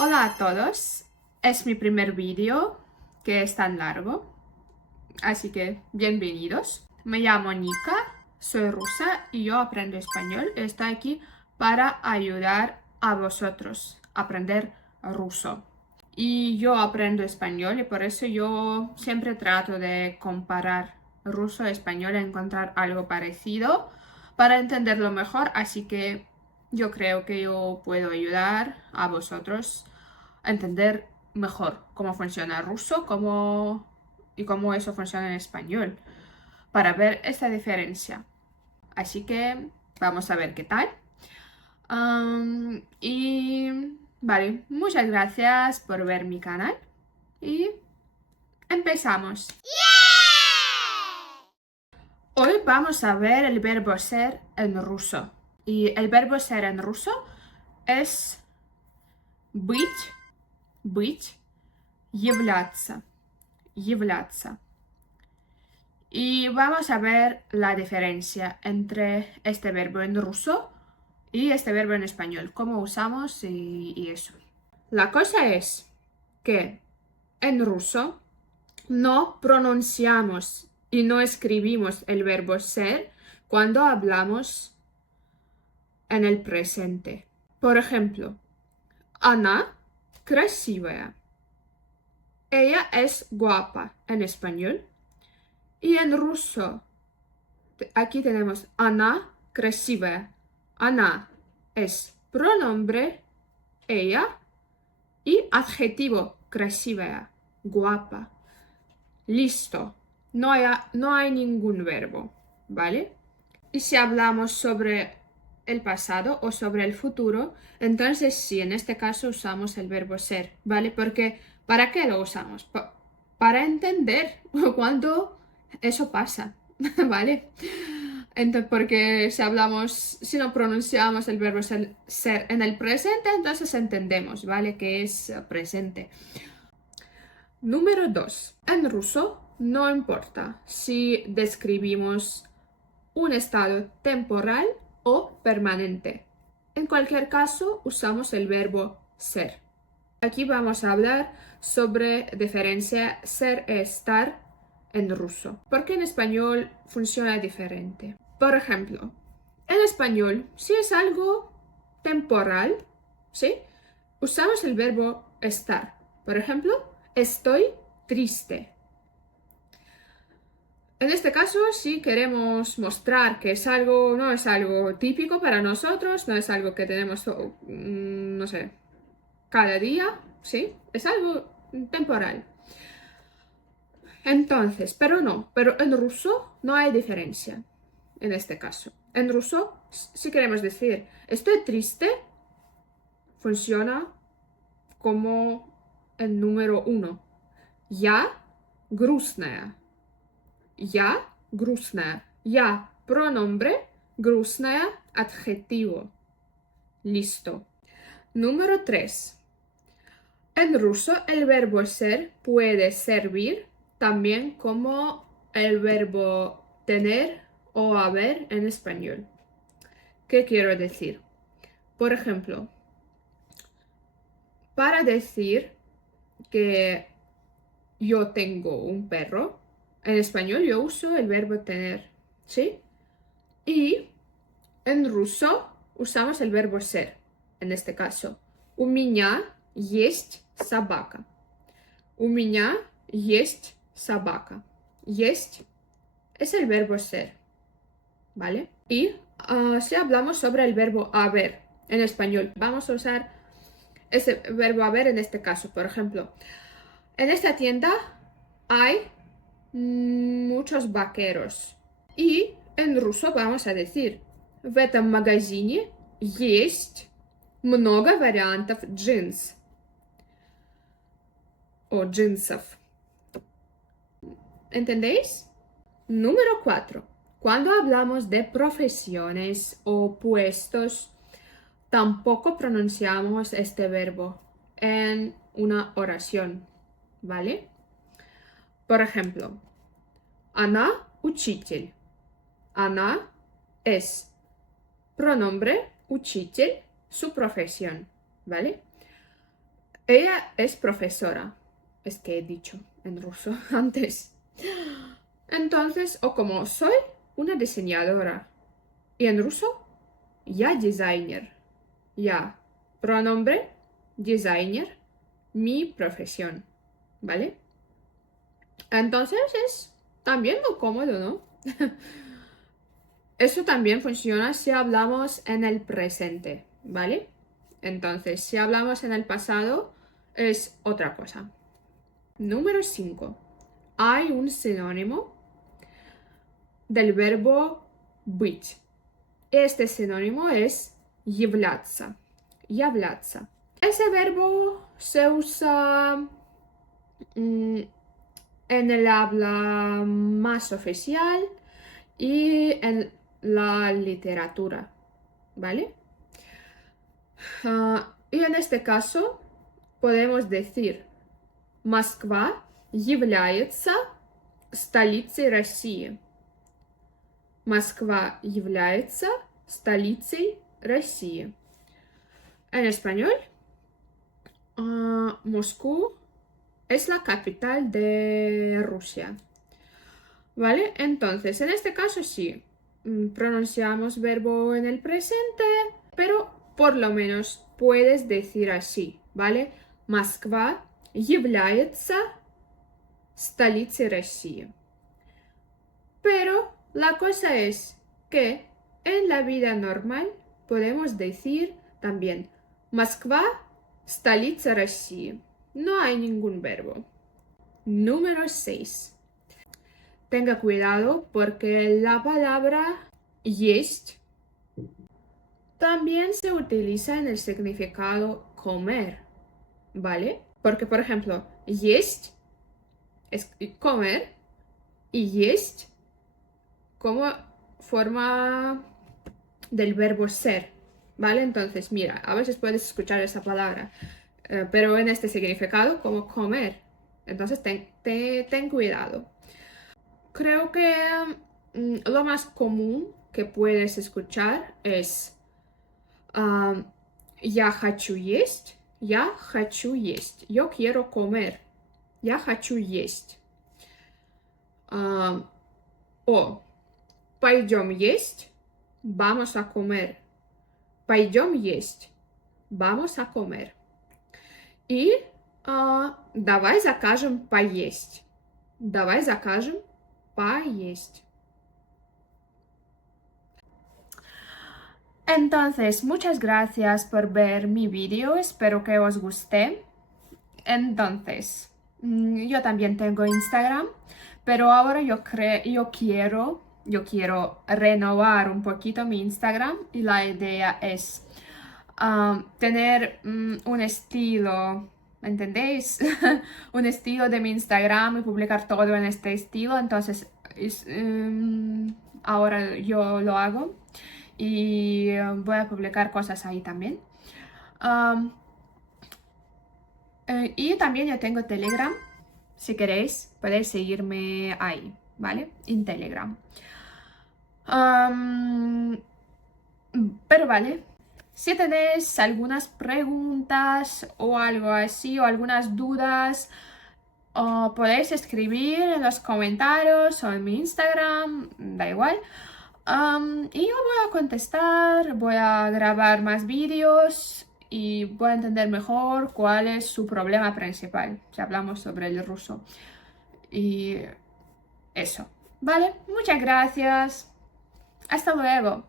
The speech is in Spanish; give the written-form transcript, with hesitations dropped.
Hola a todos, es mi primer vídeo que es tan largo, así que bienvenidos. Me llamo Nika, soy rusa y yo aprendo español. Estoy aquí para ayudar a vosotros a aprender ruso. Y yo aprendo español y por eso yo siempre trato de comparar ruso y español, encontrar algo parecido para entenderlo mejor, así que yo creo que yo puedo ayudar a vosotros a entender mejor cómo funciona el ruso y cómo eso funciona en español, para ver esta diferencia. Así que vamos a ver qué tal. Vale, muchas gracias por ver mi canal y empezamos. Hoy vamos a ver el verbo ser en ruso. Y el verbo ser en ruso es быть, являться. Y vamos a ver la diferencia entre este verbo en ruso y este verbo en español, cómo usamos y eso. La cosa es que en ruso no pronunciamos y no escribimos el verbo ser cuando hablamos en el presente. Por ejemplo, Ana красивая. Ella es guapa en español. Y en ruso, aquí tenemos Ana красивая. Ana es pronombre ella y adjetivo красивая, guapa. Listo. No hay ningún verbo, ¿vale? Y si hablamos sobre el pasado o sobre el futuro, entonces sí, en este caso usamos el verbo ser, ¿vale? Porque ¿para qué lo usamos? Para entender cuándo eso pasa, ¿vale? Entonces, porque si no pronunciamos el verbo ser en el presente, entonces entendemos, ¿vale? Que es presente. Número 2. En ruso no importa si describimos un estado temporal o permanente. En cualquier caso, usamos el verbo ser. Aquí vamos a hablar sobre diferencia ser y estar en ruso, porque en español funciona diferente. Por ejemplo, en español, si es algo temporal, ¿sí? Usamos el verbo estar. Por ejemplo, estoy triste. En este caso, si queremos mostrar que no es algo típico para nosotros, no es algo que tenemos, no sé, cada día, ¿sí? Es algo temporal. Entonces, pero en ruso no hay diferencia en este caso. En ruso, si queremos decir estoy triste, funciona como el número 1. Я грустная. Я грустная. Я pronombre, грустная adjetivo. Listo. Número 3. En ruso el verbo ser puede servir también como el verbo tener o haber en español. ¿Qué quiero decir? Por ejemplo, para decir que yo tengo un perro, en español yo uso el verbo tener, ¿sí? Y en ruso usamos el verbo ser, en este caso. У меня есть собака. У меня есть собака. Есть es el verbo ser, ¿vale? Y si hablamos sobre el verbo haber en español, vamos a usar ese verbo haber en este caso. Por ejemplo, en esta tienda hay muchos vaqueros. Y en ruso vamos a decir, в этом магазине есть много вариантов джинс. O джинсов. ¿Entendéis? Número 4. Cuando hablamos de profesiones o puestos, tampoco pronunciamos este verbo en una oración, ¿vale? Por ejemplo, Она учитель. Она es pronombre, учитель, su profesión, ¿vale? Ella es profesora. Es que he dicho en ruso antes. Entonces, o como soy una diseñadora. Y en ruso, я дизайнер. Ya. Pronombre, designer. Mi profesión. ¿Vale? Entonces es también muy cómodo, ¿no? Eso también funciona si hablamos en el presente, ¿vale? Entonces, si hablamos en el pasado, es otra cosa. Número 5. Hay un sinónimo del verbo быть. Este sinónimo es являться. Являться. Ese verbo se usa en el habla más oficial y en la literatura, ¿vale? Y en este caso podemos decir Москва является столицей России. Москва является столицей России. En español, Moscú es la capital de Rusia. ¿Vale? Entonces, en este caso sí, pronunciamos verbo en el presente, pero por lo menos puedes decir así, ¿vale? Москва является столицей России. Pero la cosa es que en la vida normal podemos decir también Москва столица России. No hay ningún verbo. Número 6. Tenga cuidado porque la palabra есть también se utiliza en el significado comer, ¿vale? Porque, por ejemplo, есть es comer y есть como forma del verbo ser, ¿vale? Entonces, mira, a veces puedes escuchar esa palabra, pero en este significado como comer. Entonces, ten cuidado. Creo que lo más común que puedes escuchar es я хочу есть, я хочу есть. Yo quiero comer. Я хочу есть. O пойдем есть, vamos a comer. Пойдем есть, vamos a comer. И давай закажем поесть. Давай закажем поесть. Entonces, muchas gracias por ver mi vídeo, espero que os guste. Entonces, yo también tengo Instagram, pero ahora yo quiero renovar un poquito mi Instagram y la idea es tener un estilo, ¿entendéis? Un estilo de mi Instagram y publicar todo en este estilo, entonces ahora yo lo hago y voy a publicar cosas ahí también. Y también yo tengo Telegram, si queréis podéis seguirme ahí, ¿vale? En Telegram. Pero vale, si tenéis algunas preguntas o algo así o algunas dudas, podéis escribir en los comentarios o en mi Instagram, da igual. Y yo voy a contestar, voy a grabar más vídeos y voy a entender mejor cuál es su problema principal, si hablamos sobre el ruso. Y eso, ¿vale? Muchas gracias. Hasta luego.